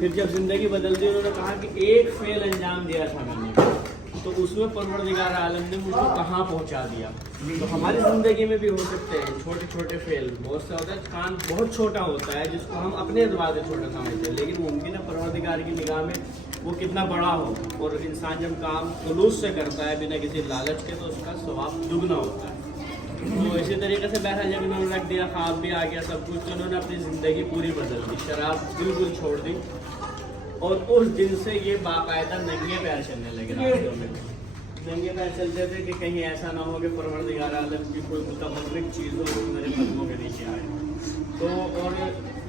پھر جب زندگی بدل دی انہوں نے کہا کہ ایک فعل انجام دیا تھا میں نے تو اس میں پروردگار عالم نے مجھ کو کہاں پہنچا دیا. تو ہماری زندگی میں بھی ہو سکتے ہیں چھوٹے چھوٹے فعل. بہت سا ہوتا ہے کام بہت چھوٹا ہوتا ہے جس کو ہم اپنے اعتبار سے چھوٹا سمجھتے ہیں, لیکن ممکن ہے پروردگار کی نگاہ میں وہ کتنا بڑا ہو. اور انسان جب کام خلوص سے کرتا ہے بنا کسی لالچ کے تو اس کا ثواب دگنا ہوتا ہے. تو اسی طریقے سے بہرحال جب انہوں نے رکھ دیا, خواب بھی آ گیا, سب کچھ, تو انہوں نے اپنی زندگی پوری بدل دی, شراب بالکل چھوڑ دی. اور اس دن سے یہ باقاعدہ ننگے پیر چلنے لگے. راستوں میں ننگے پیر چلتے تھے کہ کہیں ایسا نہ ہو کہ پروردگار عالم کی کوئی متبرک چیز ہو جو میرے قدموں کے نیچے آئے. تو اور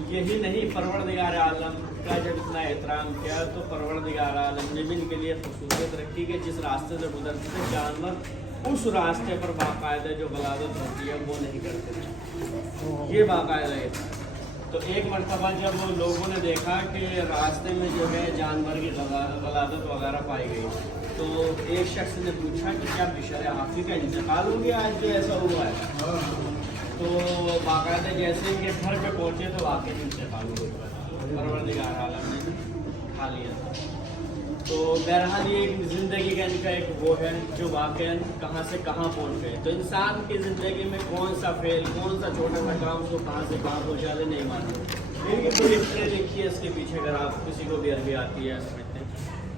یہی نہیں, پروردگار عالم کا جب اتنا احترام کیا تو پروردگار عالم نے بھی ان کے لیے خصوصیت رکھی کہ جس راستے سے گزرتے تھے جانور اس راستے پر باقاعدہ جو غلاظت ہوتی ہے وہ نہیں کرتے تھے. یہ باقاعدہ ہے. تو ایک مرتبہ جب لوگوں نے دیکھا کہ راستے میں جو ہے جانور کی غلاظت وغیرہ پائی گئی تو ایک شخص نے پوچھا کہ کیا بشر حافی کا انتقال ہو گیا آج جو ایسا ہوا ہے؟ تو باقاعدہ جیسے کہ گھر پہ پہنچے تو واقعی انتقال ہو گیا, پروردگار عالم نے کھا لیا تھا. تو بہرحال یہ ایک زندگی کا ان کا ایک وہ ہے جو واقعاً کہاں سے کہاں پہنچ گئے. تو انسان کی زندگی میں کون سا فعل, کون سا چھوٹا سا کام اس کو کہاں سے کہاں پہنچا دے نہیں معلوم. ان کی پوری ہسٹری دیکھیے اس کے پیچھے, اگر آپ کسی کو بھی عربی آتی ہے سمجھتے ہیں,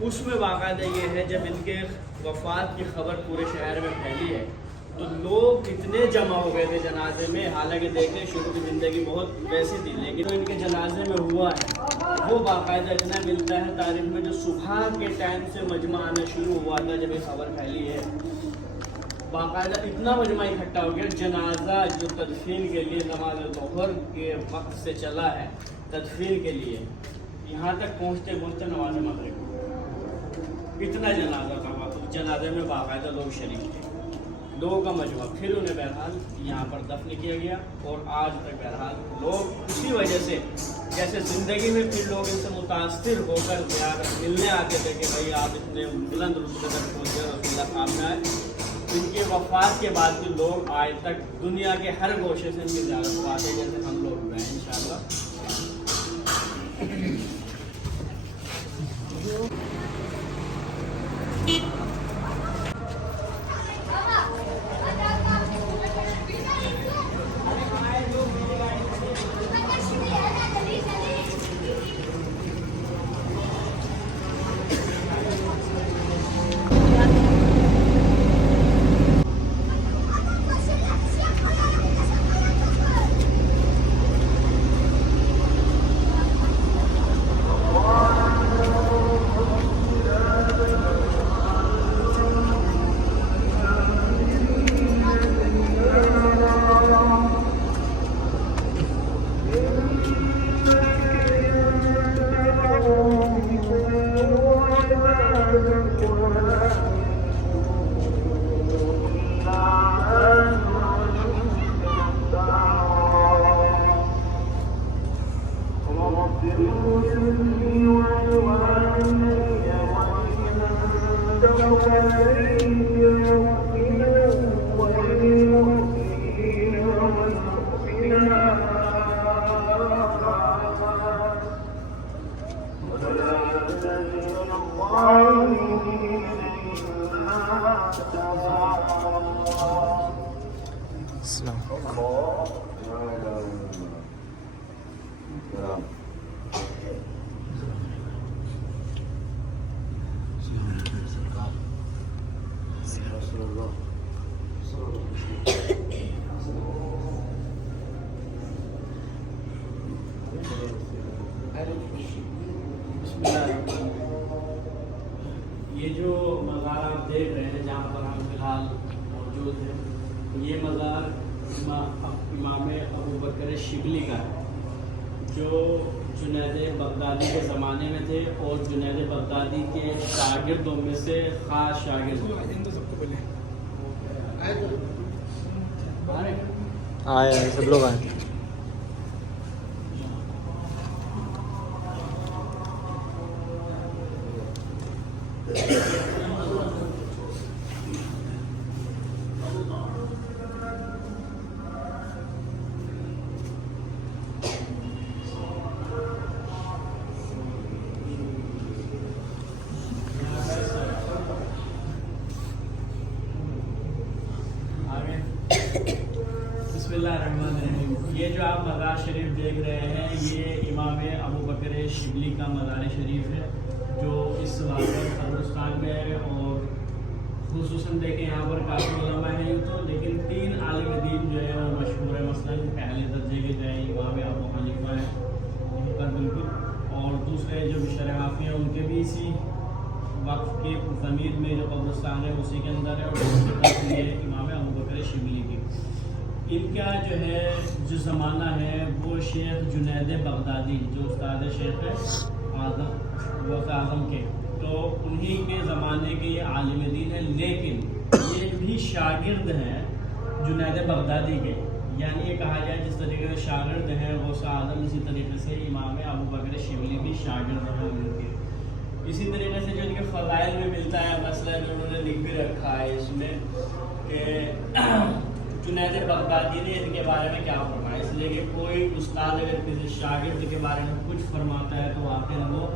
اس میں باقاعدہ یہ ہے جب ان کے وفات کی خبر پورے شہر میں پھیلی ہے تو لوگ اتنے جمع ہو گئے تھے جنازے میں. حالانکہ دیکھیں شروع کی زندگی بہت ویسی تھی, لیکن جو ان کے جنازے میں ہوا ہے وہ باقاعدہ اتنا ملتا ہے تاریخ میں جو صبح کے ٹائم سے مجمع آنا شروع ہوا تھا جب یہ خبر پھیلی ہے, باقاعدہ اتنا مجمع اکٹھا ہو گیا. جنازہ جو تدفین کے لیے نماز ظہر کے وقت سے چلا ہے تدفین کے لیے, یہاں تک پہنچتے پہنچتے نماز مغرب اتنا جنازہ تھا. جنازے میں باقاعدہ لوگ شریک تھے, لوگوں کا مجموعہ. پھر انہیں بہرحال یہاں پر دفن کیا گیا اور آج تک بہرحال لوگ اسی وجہ سے جیسے زندگی میں پھر لوگ ان سے متاثر ہو کر ملنے آتے تھے کہ بھائی آپ اتنے بلند رتبے تک پہنچے, رسول اللہ کام میں آئے. ان کے وفات کے بعد بھی لوگ آج تک دنیا کے ہر گوشے سے ان کی زیارت کو آتے ہیں, جیسے ہم لوگ ہوئے ہیں انشاءاللہ. یہ جو مزار آپ دیکھ رہے ہیں جہاں پر ہم فی الحال موجود ہیں, یہ مزار امام ابو بکر شبلی کا ہے جو جنید بغدادی کے زمانے میں تھے اور جنید بغدادی کے شاگردوں میں سے خاص شاگرد آئے سب لوگ آئے. جو آپ مزار شریف دیکھ رہے ہیں یہ امام ابو بکر شبلی کا مزار شریف ہے جو اس واقع قبرستان میں ہے، اور خصوصاً دیکھیں یہاں پر کافی علماء ہیں تو، لیکن 3 عالم دین جو ہے وہ مشہور ہے، مثلاً پہلے درجے کے جو ہے امام ابو حنیفہ ہے یہیں پر بالکل، اور دوسرے جو بشر حافی ہیں ان کے بھی اسی وقف کے ضمیر میں جو قبرستان ہے اسی کے اندر ہے، اور دوسری یہ امام ابو بکر شبلی کی۔ ان کا جو ہے جو زمانہ ہے وہ شیخ جنید بغدادی جو استاد شیخ اعظم غوث اعظم کے، تو انہی کے زمانے کے یہ عالم دین ہے، لیکن یہ بھی شاگرد ہیں جنید بغدادی کے، یعنی یہ کہا جائے جس طریقے سے شاگرد ہیں غوث اعظم، اسی طریقے سے امام ابو بکر شبلی بھی شاگرد ہیں ان کے۔ اسی طریقے سے جو ان کے فضائل میں ملتا ہے، مسئلہ جو انہوں نے لکھ بھی رکھا ہے اس میں کہ جنید بغدادی نے ان کے بارے میں کیا فرمایا، اس لیے کہ کوئی استاد اگر کسی شاگرد کے بارے میں کچھ فرماتا ہے تو واقعا وہ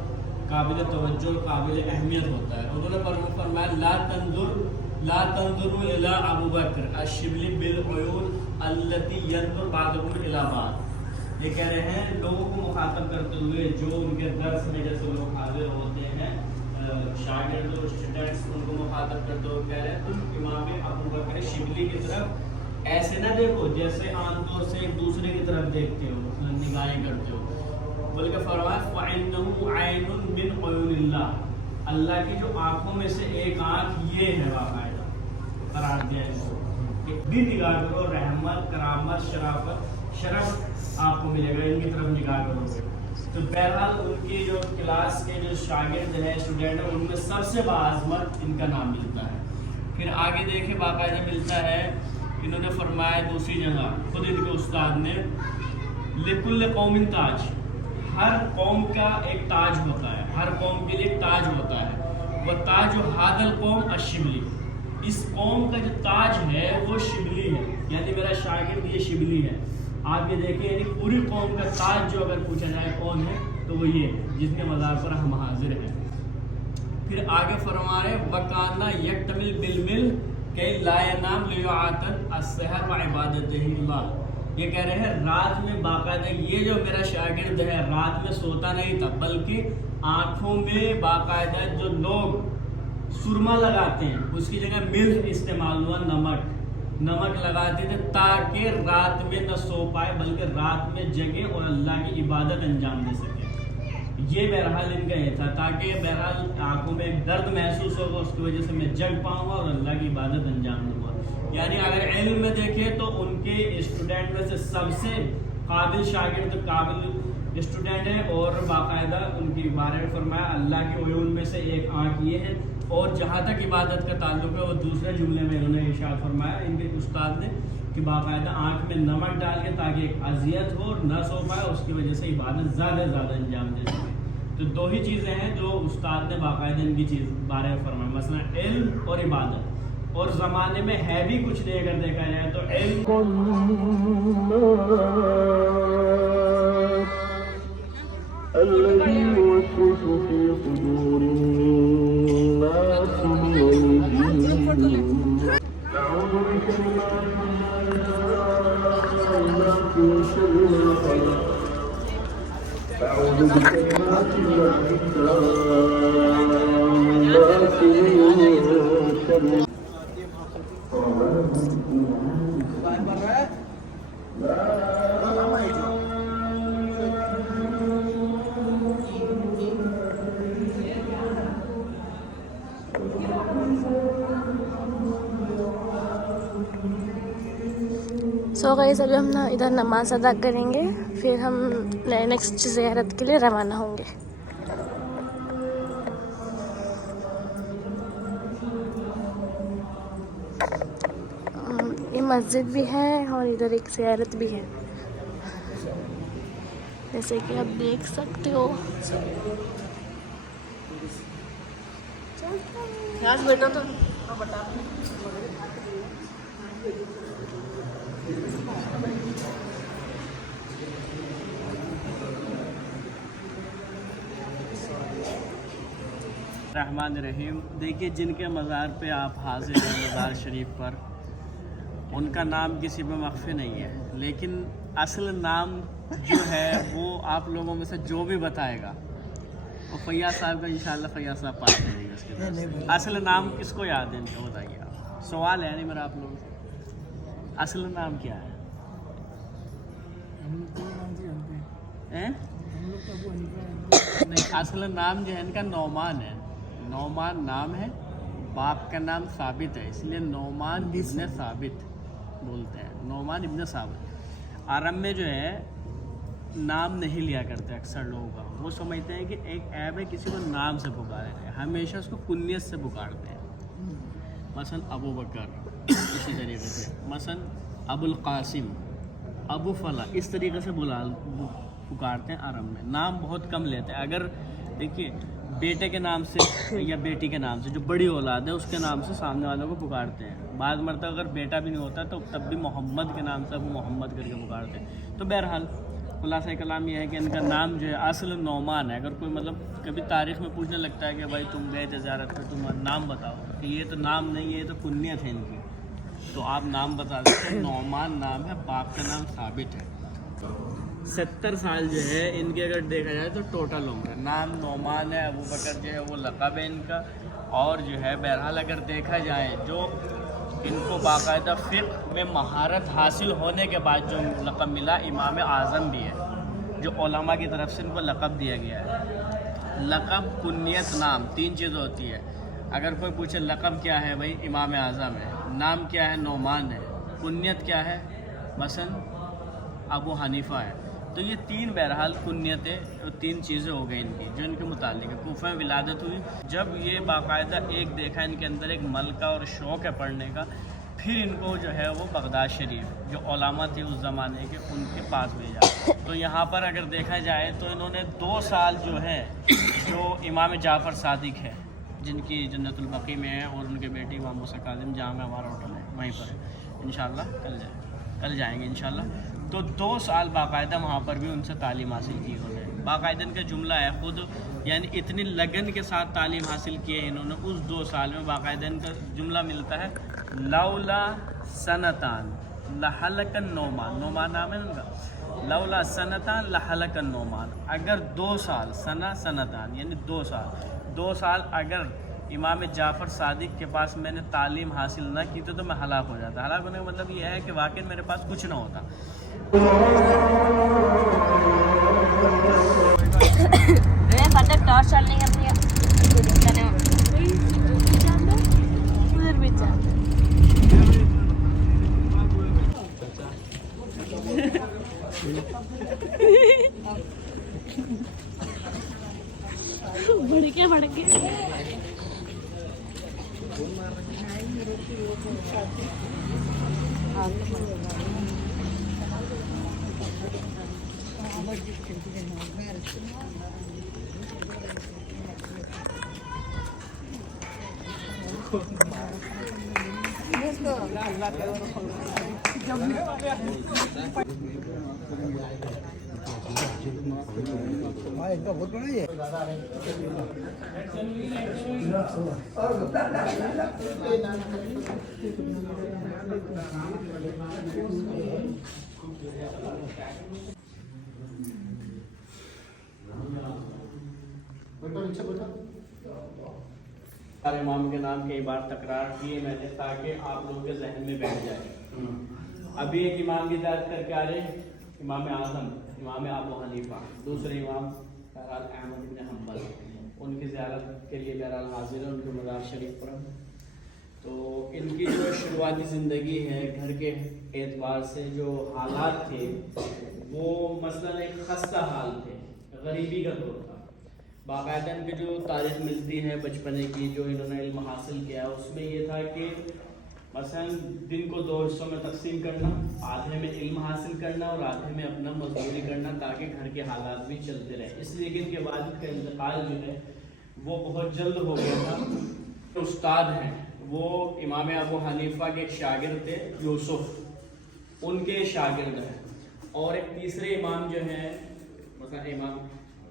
قابل توجہ اور قابل اہمیت ہوتا ہے۔ انہوں نے فرمایا لا تنظروا الی ابو بکر الشبلی بالعیون التی ينظر بعضکم الی بعض، یہ کہہ رہے ہیں لوگوں کو مخاطب کرتے ہوئے جو ان کے درس میں جیسے لوگ حاضر ہوتے ہیں شاگرد اور اسٹوڈنٹس، ان کو مخاطب کرتے ہوئے کہہ رہے ہیں تم امام ابو بکر شبلی کی طرف ایسے نہ دیکھو جیسے عام طور سے ایک دوسرے کی طرف دیکھتے ہو، نگاہیں کرتے ہو، بلکہ فرمایا فَإِنَّهُ عَيْنٌ مِّنْ عُيُونِ اللَّهِ، اللہ کی جو آنکھوں میں سے ایک آنکھ یہ ہے، باقاعدہ قرار دیا اس کو کہ بھی نگاہ کرو، رحمت، کرامت، شرافت، شرف آپ کو ملے گا ان کی طرف نگاہ کرو گے۔ تو بہرحال ان کی جو کلاس کے جو شاگرد ہیں اسٹوڈنٹ ہیں ان میں سب سے باعظمت ان کا نام ملتا ہے۔ پھر آگے دیکھیں باقاعدہ ملتا ہے، انہوں نے فرمایا دوسری جگہ خود ان کے استاد نے لِكُلِّ قَوْمٍ تاج، ہر قوم کا ایک تاج ہوتا ہے، ہر قوم کے لیے ایک تاج ہوتا ہے، وہ تاج هَذَا الْقَوْمِ الشِّبْلِي، اس قوم کا جو تاج ہے وہ شبلی ہے، یعنی میرا شاگرد یہ شبلی ہے۔ آپ یہ دیکھیں یعنی پوری قوم کا تاج جو اگر پوچھا جائے کون ہے تو وہ یہ جس کے مزار پر ہم حاضر ہیں۔ پھر آگے فرمائے وَكَانَ يَكْتَمِلْ بِالْمِلْ کہ لا ینام لیعاتت السحر و عبادتہ اللہ، یہ کہہ رہے ہیں رات میں باقاعدہ یہ جو میرا شاگرد ہے رات میں سوتا نہیں تھا، بلکہ آنکھوں میں باقاعدہ جو لوگ سرما لگاتے ہیں اس کی جگہ ملح استعمال ہوا، نمک لگاتے تھے تاکہ رات میں نہ سو پائے بلکہ رات میں جگے اور اللہ کی عبادت انجام دے سکے۔ یہ بہرحال ان کا یہ تھا تاکہ بہرحال آنکھوں میں ایک درد محسوس ہوگا، اس کی وجہ سے میں جگ پاؤں گا اور اللہ کی عبادت انجام دوں گا۔ یعنی اگر علم میں دیکھیں تو ان کے اسٹوڈنٹ میں سے سب سے قابل شاگرد قابل اسٹوڈنٹ ہے، اور باقاعدہ ان کے بارے میں فرمایا اللہ کے عیون میں سے ایک آنکھ یہ ہے، اور جہاں تک عبادت کا تعلق ہے وہ دوسرے جملے میں انہوں نے ارشاد فرمایا ان کے استاد نے کہ باقاعدہ آنکھ میں نمک ڈال کے تاکہ ایک اذیت ہو اور نہ سو پائے، اس کی وجہ سے عبادت زیادہ زیادہ انجام دے سکے۔ تو دو ہی چیزیں ہیں جو استاد نے باقاعدہ ان کی چیز بارے میں فرمایا، مثلا علم اور عبادت، اور زمانے میں ہے بھی کچھ نہیں اگر دیکھا جائے تو علم سو گئے ابھی ہم ادھر نماز ادا کریں گے، پھر ہم نیکسٹ زیارت کے لیے روانہ ہوں گے۔ یہ مسجد بھی ہے اور ادھر ایک زیارت بھی ہے جیسے کہ آپ دیکھ سکتے ہو۔ بیٹا تو الرحمن الرحیم، دیکھیے جن کے مزار پہ آپ حاضر ہیں مزار شریف پر، ان کا نام کسی پہ مخفی نہیں ہے، لیکن اصل نام جو ہے وہ آپ لوگوں میں سے جو بھی بتائے گا وہ فیاض صاحب کا انشاءاللہ فیاض صاحب پاس کریں گے اس کے ساتھ. اصل نام کس کو یاد ہے ان کا بتائیے آپ. سوال ہے نہیں میرا آپ لوگوں سے, اصل نام کیا ہے؟ نہیں, اصل نام جو ہے ان کا نعمان ہے. نعمان نام ہے, باپ کا نام ثابت ہے, اس لیے نعمان ابن ثابت بولتے ہیں. نعمان ابن ثابت. عرب میں جو ہے نام نہیں لیا کرتے اکثر لوگوں کا. وہ سمجھتے ہیں کہ ایک عیب ہے کسی کو نام سے پکارے تھے, ہمیشہ اس کو کنیت سے پکارتے ہیں. مثلا ابو بکر اسی طریقے سے, مثلا ابو القاسم, ابو فلاں, اس طریقے سے پکارتے ہیں. عرب میں نام بہت کم لیتے ہیں. اگر دیکھیے بیٹے کے نام سے یا بیٹی کے نام سے, جو بڑی اولاد ہے اس کے نام سے سامنے والوں کو پکارتے ہیں. بعض مرتبہ اگر بیٹا بھی نہیں ہوتا تو تب بھی محمد کے نام سے ابو محمد کر کے پکارتے ہیں. تو بہرحال خلاصہ کلام یہ ہے کہ ان کا نام جو ہے اصل نعمان ہے. اگر کوئی مطلب کبھی تاریخ میں پوچھنے لگتا ہے کہ بھائی تم گئے تھے زیارت پہ, تم نام بتاؤ, کہ یہ تو نام نہیں ہے, یہ تو کنیت ہے ان کی, تو آپ نام بتا دیتے ہیں. نعمان نام ہے, باپ کا نام ثابت ہے. 70 سال جو ہے ان کے اگر دیکھا جائے تو ٹوٹل عمر. نام نعمان ہے, ابو بکر جو ہے وہ لقب ہے ان کا. اور جو ہے بہرحال اگر دیکھا جائے جو ان کو باقاعدہ فقہ میں مہارت حاصل ہونے کے بعد جو لقب ملا, امام اعظم بھی ہے, جو علماء کی طرف سے ان کو لقب دیا گیا ہے. لقب, کنیت, نام, 3 چیزیں ہوتی ہے. اگر کوئی پوچھے لقب کیا ہے, بھائی امام اعظم ہے. نام کیا ہے, نعمان ہے. کنیت کیا ہے, مثلا ابو حنیفہ ہے. تو یہ 3 بہرحال کنیتیں, 3 چیزیں ہو گئی ان کی جو ان کے متعلق ہے. کوفہ میں ولادت ہوئی. جب یہ باقاعدہ ایک دیکھا ان کے اندر ایک ملکہ اور شوق ہے پڑھنے کا, پھر ان کو جو ہے وہ بغداد شریف جو علماء تھے اس زمانے کے, ان کے پاس بھیجا. تو یہاں پر اگر دیکھا جائے تو انہوں نے 2 سال جو ہے, جو امام جعفر صادق ہے جن کی جنت البقیع میں ہے, اور ان کے بیٹی امام موسیٰ کاظم, جہاں میں ہمارا ہوٹل ہے وہیں پر ہے. انشاءاللہ کل جائیں گے انشاءاللہ. تو 2 سال باقاعدہ وہاں پر بھی ان سے تعلیم حاصل کی انہوں نے. باقاعدہ ان کا جملہ ہے خود, یعنی اتنی لگن کے ساتھ تعلیم حاصل کی ہے انہوں نے اس 2 سال میں. باقاعدہ ان کا جملہ ملتا ہے, لولا سنتان لحلق النعمان. نعمان نام ہے ان کا. لولا سنتان لحلق النعمان. اگر 2 سال, سنتان یعنی 2 سال, 2 سال اگر امام جعفر صادق کے پاس میں نے تعلیم حاصل نہ کی تو میں ہلاک ہو جاتا. ہلاک ہونے کا مطلب یہ ہے کہ واقعی میرے پاس کچھ نہ ہوتا. ٹارچ چلنے اپنی ادھر بھی چل. بڑھ کے بہت بڑا ہے. امام کے نام کئی بار تکرار کیے میں نے تاکہ آپ لوگوں کے ذہن میں بیٹھ جائے. ابھی ایک امام کی زیارت کر کے آ رہے, امام اعظم, امام ابو حنیفہ. دوسرے امام بہرحال احمد بن حنبل, ان کی زیارت کے لیے بہرحال حاضر ہے, ان کے مزار شریف پر. تو ان کی جو شروعاتی زندگی ہے گھر کے اعتبار سے جو حالات تھے وہ مثلاً ایک خستہ حال تھے, غریبی کا دور تھا. باقاعدہ ان کی جو تاریخ ملتی ہے بچپنے کی جو انہوں نے علم حاصل کیا, اس میں یہ تھا کہ مثلا دن کو 2 حصوں میں تقسیم کرنا, آدھے میں علم حاصل کرنا اور آدھے میں اپنا مزدوری کرنا تاکہ گھر کے حالات بھی چلتے رہے. اس لیے کہ ان کے والد کا انتقال جو ہے وہ بہت جلد ہو گیا تھا. استاد ہیں وہ امام ابو حنیفہ کے ایک شاگرد تھے یوسف, ان کے شاگرد ہیں. اور ایک تیسرے امام جو ہیں مثلا امام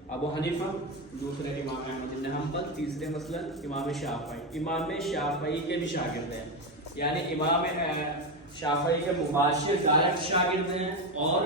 ابو حنیفہ, دوسرے امام احمد بن حنبل, تیسرے مثلا امام شافعی. امام شافعی کے بھی شاگرد ہیں, یعنی امام شافعی کے مباشر ڈائریکٹ شاگرد ہیں اور